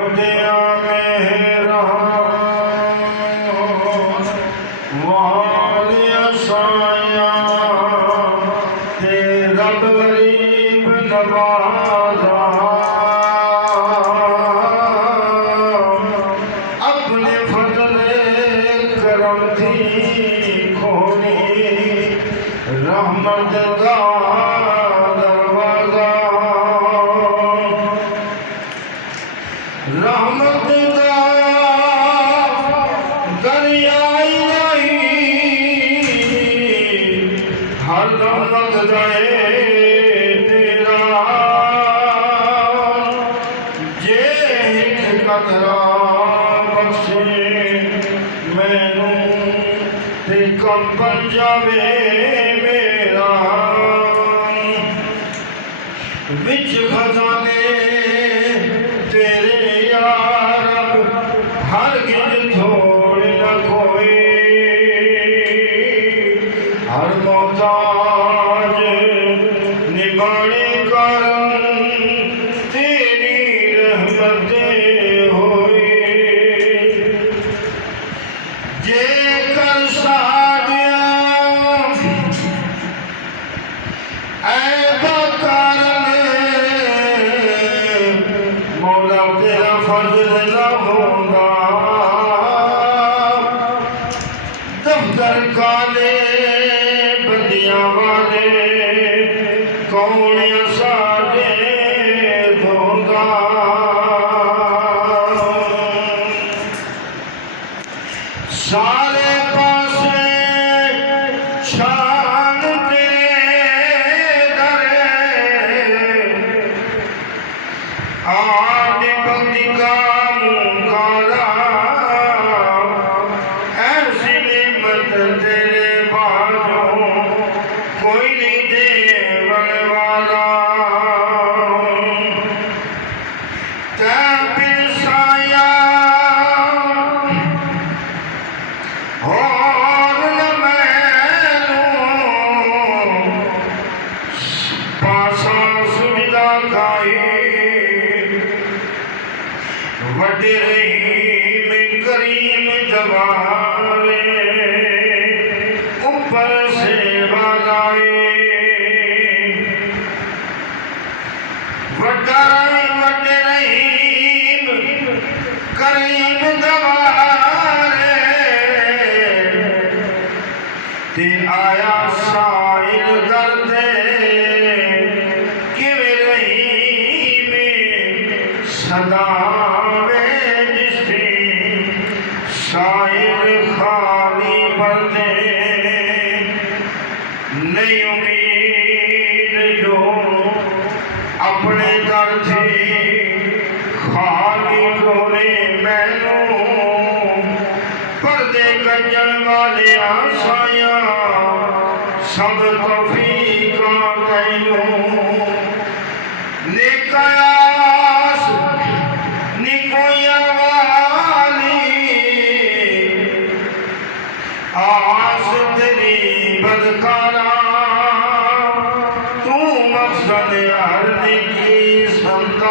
वड्या मेरा वालिया साया ते रब गरीब नवाजा अपने फजले करम थी खोली रहमत का दरवाजा रहमत का दरियाई नहीं हर दम लग जाए तेरा जे एक कतरा बख्शे मैनू ते कम बन जावे मेरा विच खजाने तेरे यार हर गिर थोड़ न कोई हर मोहताज निभाने कारण तेरी रहमतें होई जे कर सादिया ऐबा मौला तेरा फजल न होगा दफ्तर काले बदियां वाले कौन साडे धोगा सारे पासे शान तेरे दरे आदि बंदी का मुकाला ऐसी निमत तेरे बाजों कोई नहीं देवन वाला तैबिल साया और न मैनू पासा सुविधा खाई वड्डे रहीम करीम जवाले ऊपर से वालाए वड्डे रहीम करीम जवाले ते आया साइल दर्दे किवे रहीम सदा शायर खाली पढ़ते नहीं उम्मीद जो अपने दर थी खाली कोने मैनू पर्दे गजन वाले आसाया सब तौफीका तैनू निकायास निकोया आस तेरी बदकारा तू मकसद हर की संता